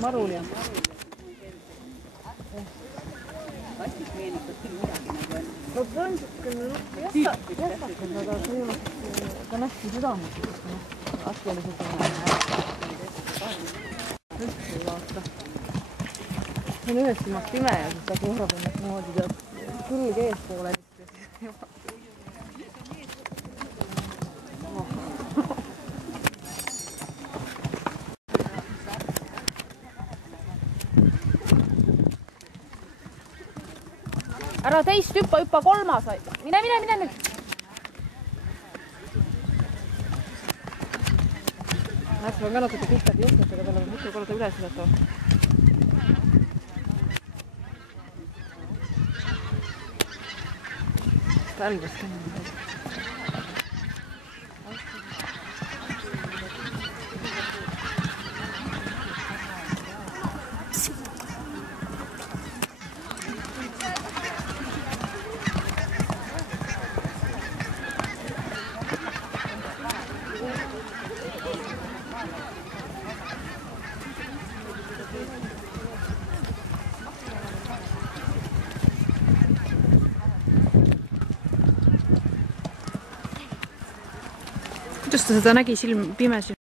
maruli on. No see on siukene jästakas, aga ta on hästi südamlik. Aski oli siukene üldse ei vaata. See on ühest silmast pime ja siis ta kohrab ennast niimoodi tead külg eespoole. Ära teist hüppa kolmas. Mine nüüd. Näed, ma ka natuke pihkad juhtmetega talle mitu korda üles võtta. Talvest ka nii. Kuidas ta seda nägi silm pimesi?